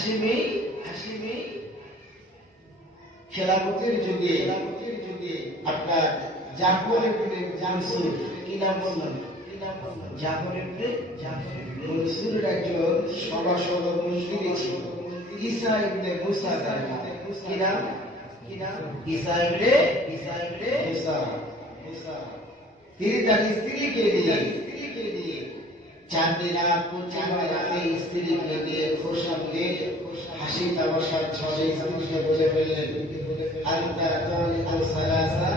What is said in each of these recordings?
হাশিমি খেলাফতের যুগে আপনার জাফর ইবনে মনসুর কি নাম বললেন? জাফর ইবনে মনসুর একজন সভাসদ মন্ত্রী ছিল। ঈসা ইবনে মুসা তার নাম। কি নাম? ঈসা ইবনে মুসা। তিনি তার স্ত্রীকে নিয়ে চাঁদিনা পূর্ণিমা রাতে স্ত্রীকে নিয়ে খোশামদে হাসি তামাশার ছলে স্ত্রীকে বলে ফেললেন, আনতা তালিকু সালাসা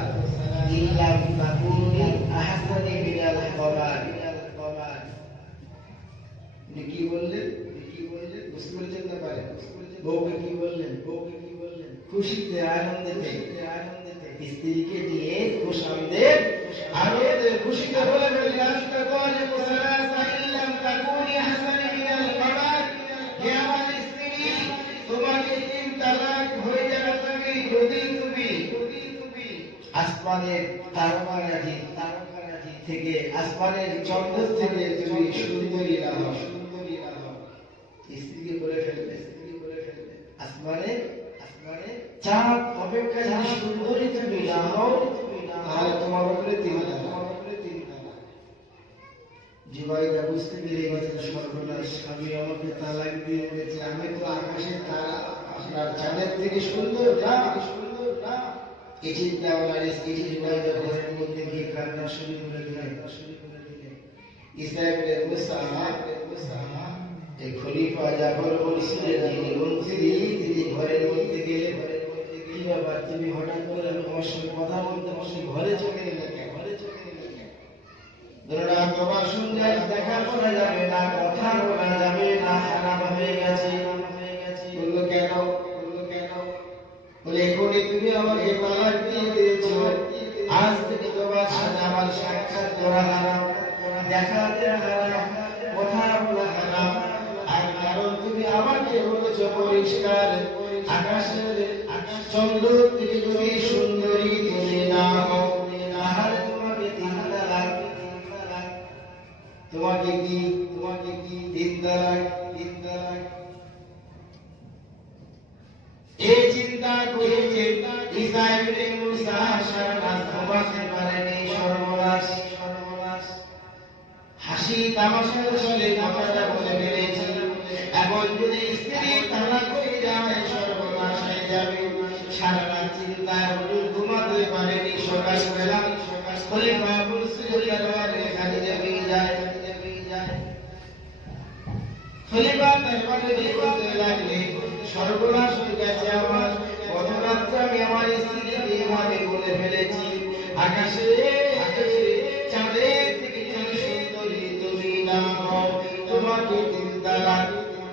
ইল্লা তাকুনি আহসানি মিনাল কমার। কি বললেন? বুঝতে পেরেছেন না? পারে বউকে কি বললেন? খুশিতে আনন্দেতে স্ত্রীকে নিয়ে খোশামদে আনন্দে খুশিতে বলে ফেললেন, আনতা তালিকু সালাসা ইল্লা তাকুনি আহসানি মিনাল কমার। হে আমার স্ত্রী, তোমাকে 3 তালাক হয়ে যাবে যদি তুমি আসমানের তারকারাজি থেকে, আসমানের চন্দ্র থেকে যদি সুন্দরী না হও। স্ত্রীকে বলে ফেলতে আসমানে চাঁদ অপেক্ষা যদি সুন্দরী তুমি না হও, তাহলে তোমার উপরে 3 তালাক। জুবাইদা বুঝতে পেরে গেছেন, সর্বনাশ, আমি আমাকে তালাক দিয়ে দিয়েছি, আমি তো আকাশের তারা আপনার চাঁদের থেকে সুন্দর না। এই চিন্তা ওনার স্ত্রী জুবাইদা ঘরের মধ্যে গিয়ে কান্না শুরু করে দিলেন। ঈসা ইবনে মুসা এই খলিফা জাফর মনসুরের যিনি মন্ত্রী, তিনি ঘরের মধ্যে গেলে, কি ব্যাপার তুমি হঠাৎ করে আমার সঙ্গে কথা বলতে বসে ঘরে চলে গেলে? তোমার সঙ্গে দেখা করা যাবে না, কথা বলা যাবে না, হারাম হয়ে গেছে। বললো কেন? বলে এখনই তুমি আমাকে তালাক দিয়ে দিয়েছো, আজ থেকে তোমার সাথে আমার সাক্ষাৎ করা হারাম, দেখা দেওয়া হারাম, কথা বলা হারাম। আর কারণ তুমি আমাকে বলেছো পরিষ্কার আকাশের চন্দ্র থেকে যদি সুন্দরী তুমি না হও, তাহলে তোমাকে 3 তালাক। তোমাকে কি 3 তালাক। এই চিন্তা করেছে ঈসা ইবনে মুসা সারা তোমাকে পারেনি। সর্বনাশ, হাসি তামাশার ছলে কথাটা বলে ফেলেছি। এখন যদি স্ত্রী তালাক হয়ে যায়, সর্বনাশ হয়ে যাবে। সারা রাত চিন্তায় হুজুর ঘুমাতে পারেনি। সকালবেলা খলিফা মুসলিম দরবারে খালিদা পেয়ে যায়। খলিফা দরবারে বলতে লাগলেন, সর্বনাশ হয়ে গেছে আমার, গত রাত্রে আমি আমার স্ত্রীকে এভাবে বলে ফেলেছি, আকাশে চাঁদের থেকে তুমি সুন্দরী তুমি না হও, তোমাকে 3 তালাক।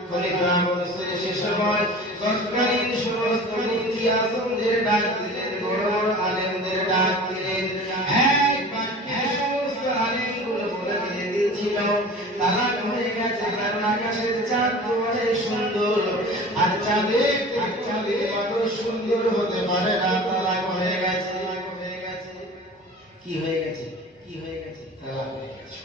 খলিফা বলছে, সে সময় তৎকালীন সমস্ত মুফতি আজমদের ডাক দিলেন, বড় বড় আলেমদের ডাক দিলেন। সমস্ত আলেমগুলো বলে দিয়ে দিয়েছিল তালাক হয়ে গেছে, কারণ আকাশের চাঁদ অনেক সুন্দর, আর চাঁদের কত সুন্দর হতে পারে না, তালাক হয়ে গেছে। কি হয়ে গেছে? তালাক হয়ে গেছে।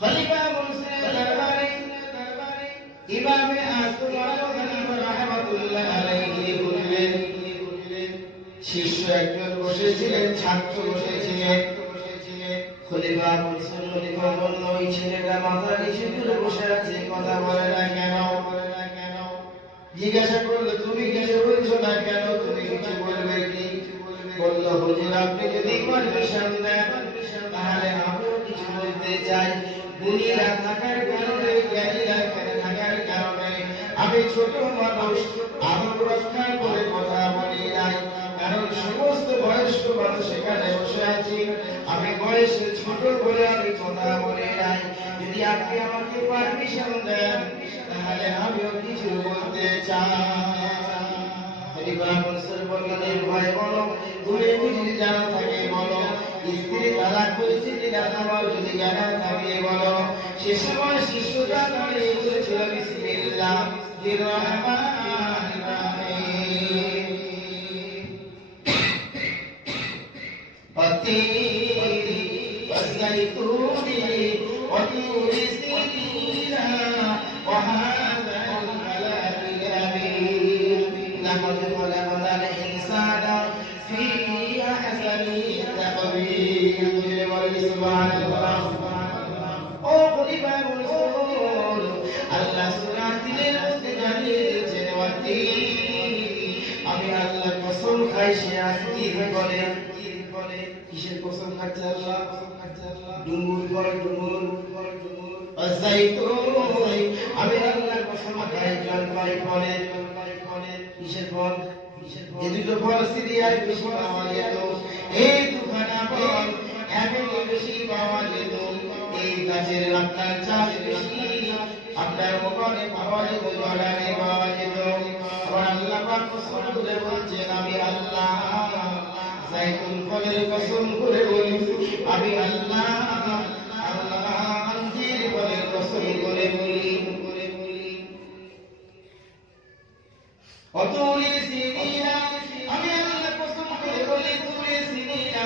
খলিফা মুসলিম দরবারে ইমামে আজম রাহমাতুল্লাহ আলাইহি বললেন, শিষ্য একজন বসেছিলেন, ছাত্র বসেছিলেন। খলিফা বলল, ওই ছেলেটা মাথা নিচু করে বসে আছে, কথা বলে না কেন? জিজ্ঞাসা করলো, তুমি কিছু বলছো না কেন? তুমি কিছু বলবে কি? বললো, হুজুর আপনি যদি পারমিশন দেন তাহলে আমিও কিছু বলতে চাই। গুণীরা থাকার কারণে, জ্ঞানীরা থাকার কারণে আমি ছোট মানুষ, আদব রক্ষা করে কথা বলি নাই, কারণ সমস্ত বয়স্ক মানুষ এখানে বসে আছি, আমি বয়সে ছোট বলে আমি কথা বলি নাই। যদি আপনি আমাকে পারমিশন দেন তাহলে আমিও কিছু বলতে চাই। খলিফা মুসলিম বললেন, ভয় বলো, তুমি যদি জানা থাকে বলো, স্ত্রী তালাক হয়েছে কিনা তোমার যদি জানা থাকে বলো। সে সময় শিশুরা দাঁড়িয়ে বলেছিল, বিসমিল্লাহির রহমানির রহিম, والتين والزيتون وطور سينين আল্লাহ সূরা তিনের মধ্যে জানিয়ে দিয়েছেন আমি আল্লাহ কসম খাই সে আজ কি বলে কিসের কসম খাচ্ছে আল্লাহ ডুমুর পর ডুমুর আমি আল্লাহ কসম খাই জলপাই পরে কিসের পর যে দুটো ফল সিরিয়ায় বেশি পাওয়া যেত এই দুখানা ফল এমন বেশি পাওয়া যেত এই গাছের আপনার চাষ বেশি আপনার মোবাইলে পাওয়া যেত জলানে পাওয়া যেত আমার আল্লাহ পাক কসম করে বলছেন আমি আল্লাহ জাইতুন ফলের কসম করে বলি আমি আল্লাহ আল্লাহ আঞ্জির ফলের কসম করে বলি অতুলি সিনিয়া আমি আল্লাহ কসম করে বলি তুলি সিনিয়া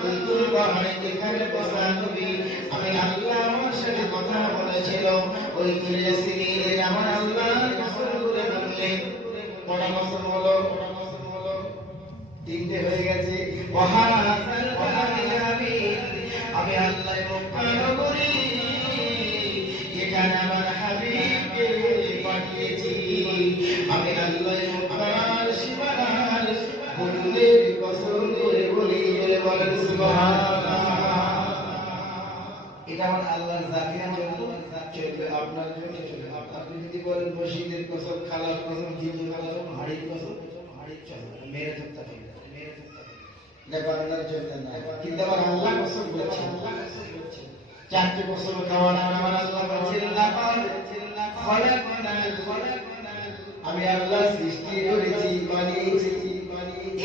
তুল পাহাড়ে যেখানে বসা নবী আমি আল্লাহ আমার সাথে কথা বলেছিল ওই তুলি সিনিয়া আমার আল্লাহ কসম করে বললেন কটা বছর হলো তিনটে হয়ে গেছে আমি আল্লাহ মুক্তার করি এখানে আমার হাবিবকে পাঠিয়েছি আমি আল্লাহ মুক্তার সীমানার হুজুরের কসম করে বলি বলেন সুবহানাল্লাহ এটা আমার আল্লাহর জাতির জন্য চলবে আপনার জন্য চলবে আপনি যদি বলেন মসজিদের কসম খালার কসম জিনের কসম হাড়ির কসম হাড়ির চলবে মেরে থাকতে হবে দেখো আল্লাহর জন্য না কিন্তু আমার আল্লাহ কসম বলেছেন চারটি কসম খাওয়ার আমার আল্লাহ বলেছেন আমি আল্লাহ সৃষ্টি করেছি বানিয়েছি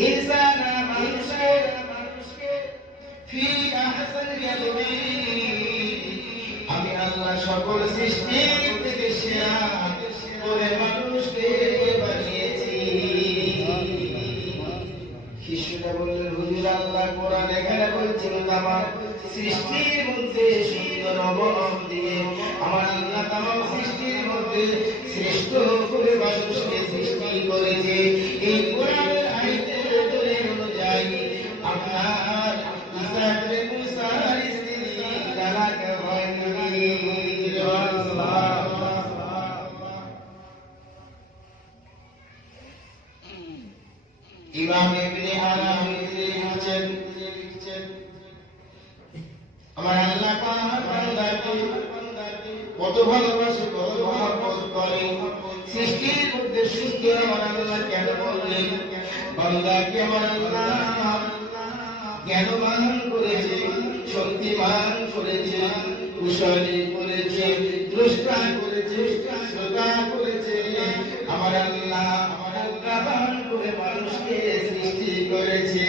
ইনসান মানুষকে ফি আহসানি আমি আল্লাহ সকল সৃষ্টি থেকে সেরা করে মানুষকে বানিয়েছি শিশুরা বললেন হুজুর আল্লাহ কোরআন এখানে বলছেন আমার সৃষ্টির মধ্যে সুন্দর অবয়ব দিয়ে আমার আল্লাহ তামাম সৃষ্টির মধ্যে শ্রেষ্ঠ করে মানুষকে সৃষ্টি করেছে এই কোরআনের আয়াতের ধরে অনুযায়ী আপনার ঈসা ইবনে মুসার স্ত্রী তালাক হয়নি ইমাম ইবনে আরাবী লিখছেন আমার আল্লাহ পাক বান্দাকে কত ভালোবাসে কত মহব্বত করে সৃষ্টির মধ্যে সুস্থ আমার আল্লাহ কেন বললেন বান্দাকে আমার আল্লাহ জ্ঞানবান করেছে শক্তিমান করেছে কুশলী করেছে দ্রষ্টা করেছে শ্রোতা করেছে আমার আল্লাহ আমার আল্লাহ করে মানুষকে সৃষ্টি করেছে